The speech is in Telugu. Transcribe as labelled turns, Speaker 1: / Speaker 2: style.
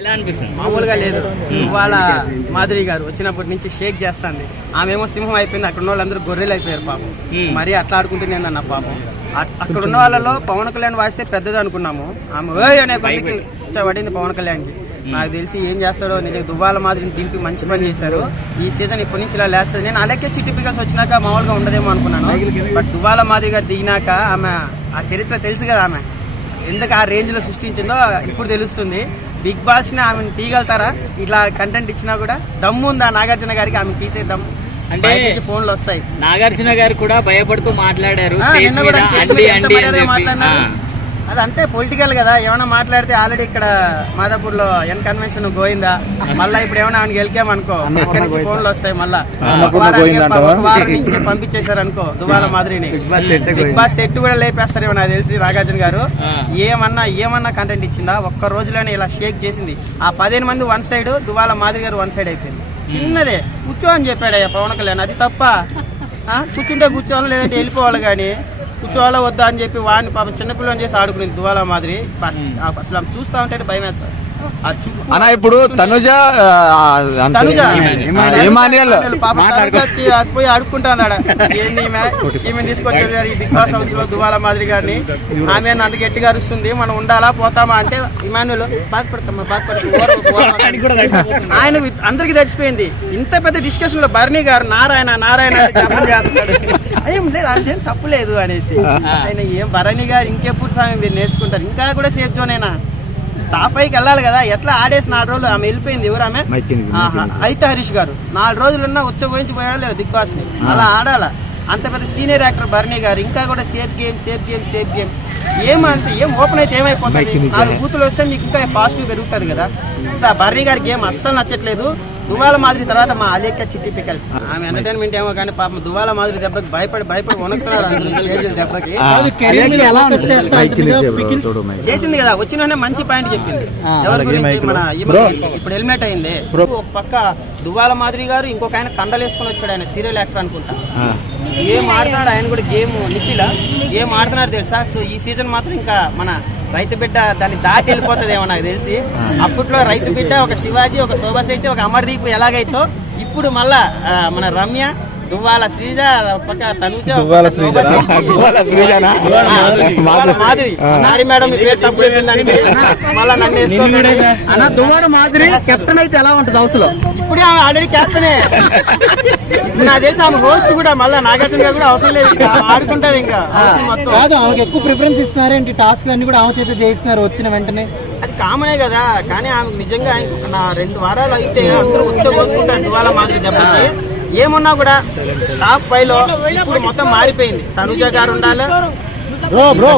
Speaker 1: ఎలా అనిపిస్తుంది?
Speaker 2: మామూలుగా లేదు. ఇవాళ మాధురి గారు వచ్చినప్పటి నుంచి షేక్ చేస్తాంది. ఆమెమో సింహం అయిపోయింది. అక్కడ ఉన్న వాళ్ళందరూ గొర్రెలు అయిపోయారు పాపం. మరీ అట్లా ఆడుకుంటూనే అన్న పాపం. అక్కడ ఉన్న వాళ్ళలో పవన్ కళ్యాణ్ వాయిస్తే పెద్దది అనుకున్నాము. ఆమె ఓయ్ అనే పనికి పడింది పవన్ కళ్యాణ్కి. నాకు తెలిసి ఏం చేస్తాడో నిజంగా దువ్వాల మాదిరిని దింపి మంచి పని చేశారు. ఈ సీజన్ ఇప్పటి నుంచి ఇలా లేస్తుంది. నేను అలాగే చిట్టిపికల్స్ వచ్చినాక మామూలుగా ఉండదేమో అనుకున్నాను. బట్ దువ్వాల మాదిరి గారు దిగినాక ఆమె ఆ చరిత్ర తెలుసు కదా ఆమె. ఎందుకు ఆ రేంజ్లో సృష్టించిందో ఇప్పుడు తెలుస్తుంది. బిగ్ బాస్ని ఆమెను తీయగలుగుతారా? ఇట్లా కంటెంట్ ఇచ్చినా కూడా దమ్ము ఉందా? నాగార్జున గారికి ఆమె తీసే దమ్ము
Speaker 1: అంటే-
Speaker 2: ఫోన్లు వస్తాయి.
Speaker 1: నాగార్జున గారు కూడా భయపడుతూ మాట్లాడారు. అండి అండి
Speaker 2: అది అంతే పొలిటికల్ కదా. ఏమైనా మాట్లాడితే ఆల్రెడీ ఇక్కడ మాదాపూర్లో ఎన్ కన్వెన్షన్ గోయిందా మళ్ళా ఇప్పుడు ఏమైనా ఆమెను గెలికామనుకో అక్కడి నుంచి ఫోన్లు వస్తాయి మళ్ళా. వారం నుంచి పంపించేశారు అనుకో దువాల మాదిరిని.
Speaker 3: బిగ్ బాస్ సెట్
Speaker 2: కూడా లేపేస్తారేమో నాకు తెలిసి నాగార్జున గారు. ఏమన్నా ఏమన్నా కంటెంట్ ఇచ్చిందా? ఒక్క రోజులోనే ఇలా షేక్ చేసింది. ఆ పదిహేను మంది వన్ సైడ్ దువాల మాదిరి గారు వన్ సైడ్ అయిపోయింది. చిన్నదే. కూర్చో అని చెప్పాడయ్యా పవన్ కళ్యాణ్. అది తప్ప ఆ, కూర్చుంటే కూర్చోవాలి లేదంటే వెళ్ళిపోవాలి కానీ? కూర్చోవాలా వద్దా అని చెప్పి వాడిని పాపం చిన్నపిల్లని చేసి ఆడుకునేది దువాల మాదిరి. అసలు చూస్తా ఉంటే భయం వేస్తారు ఆ చుట్టూ-
Speaker 3: అన్న ఇప్పుడు తనుజ ఇమానియల్.
Speaker 2: అది పోయి ఏంది ఈమె? ఈ బిగ్ బాస్ హౌస్లో దువాల మాదిరి గారిని ఆమె అంత గట్టిగా అరుస్తుంది. మనం ఉండాలా? పోతామా? అంటే ఇమానులు బాధపడతామా బాధపడతాం ఆయన అందరికి తెచ్చిపోయింది ఇంత పెద్ద డిస్కషన్లో బర్నీ గారు నారాయణ నారాయణ అని జపం చేస్తున్నాడు. ఏం లేదు అంటే తప్పు లేదు అనేసి. ఆయన ఏం భరణి గారు ఇంకెప్పుడు స్వామి మీరు నేర్చుకుంటారు? ఇంకా కూడా సేఫ్ జోనేనా టాప్ ఫైవ్కి వెళ్ళాలి కదా. ఎట్లా ఆడేసి నాలుగు రోజులు ఆమె వెళ్ళిపోయింది ఎవరు ఆమె. అయితే హరీష్ గారు. నాలుగు రోజులున్నా ఉచ్చ పోయించి పోయాడు లేదు బిగ్ బాస్ని. అలా ఆడాల. అంత పెద్ద సీనియర్ యాక్టర్ భరణి గారు ఇంకా కూడా safe game safe game safe game. ఏమంటే ఏం ఓపెన్ అయితే ఏమైపోతుంది? నాలుగు బూతులు వస్తే మీకు ఇంకా పాజిటివ్ పెరుగుతుంది కదా. సో భరణి గారి గేమ్ అస్సలు నచ్చట్లేదు. దువాల మాదిరి తర్వాత మా అలేఖ్య చిట్టి పికల్స్. ఆమె ఎంటర్టైన్మెంట్ ఏమో కానీ పాపం దువాల మాదిరి దెబ్బకి భయపడి భయపడి వణుకుతున్నారు అందరూ స్టేజ్ దెబ్బకి. చేసింది కదా వచ్చిన మంచి పాయింట్ చెప్పింది. మన. ఇప్పుడు హెల్మెట్ అయింది. ఒక పక్క దువ్వాల మాదిరి గారు ఇంకొక ఆయన కండలు వేసుకొని వచ్చాడు ఆయన సీరియల్ యాక్టర్ అనుకుంటా. ఏం ఆడుతున్నాడు ఆయన కూడా గేమ్ నిఖిల. ఏం ఆడుతున్నాడు తెలుసా? సో ఈ సీజన్ మాత్రం ఇంకా మన రైతు బిడ్డ దాన్ని దాటి వెళ్ళిపోతుందేమో నాకు తెలిసి. అప్పట్లో రైతు బిడ్డ ఒక శివాజీ ఒక శోభా శెట్టి ఒక అమర్దీప్ ఎలాగైతో ఇప్పుడు మళ్ళా మన రమ్య దువ్వాల శ్రీజ పక్క తనుజ
Speaker 3: దువ్వాల శ్రీజనా?
Speaker 2: మాదిరి. నారి మేడం మీ పేరు తప్పు చెప్పిందంటే మళ్ళా నన్ను.
Speaker 4: అన్న దువ్వాడ మాదిరి కెప్టెన్ అయితే ఎలా ఉంటది హౌస్లో
Speaker 2: ఇప్పుడే ఆమె ఆల్రెడీ క్యాప్టెనే నాకు తెలిసి ఆమె హోస్ట్ కూడా మళ్ళీ నాగార్జున గారు కూడా అవసరం లేదు. ఇంకా ఆమె ఆడుకుంటారు ఇంకా మొత్తం.
Speaker 4: కాదు ఆమెకి ఎక్కువ ప్రిఫరెన్స్ ఇస్తున్నారేంటి? టాస్క్ అన్ని కూడా ఆమె చేత చేయిస్తున్నారు వచ్చిన వెంటనే.
Speaker 2: అది కామనే కదా కానీ ఆమె నిజంగా నా రెండు వారాలు అయితే అందరూ ఉచ్చబోసుకుంటారు ఇవాళ మాదిరి దెబ్బకి. ఏమున్నా కూడా టాప్ ఫైవ్లో ఇప్పుడు మొత్తం మారిపోయింది. తనుజ గారు ఉండాలి?
Speaker 4: Bro bro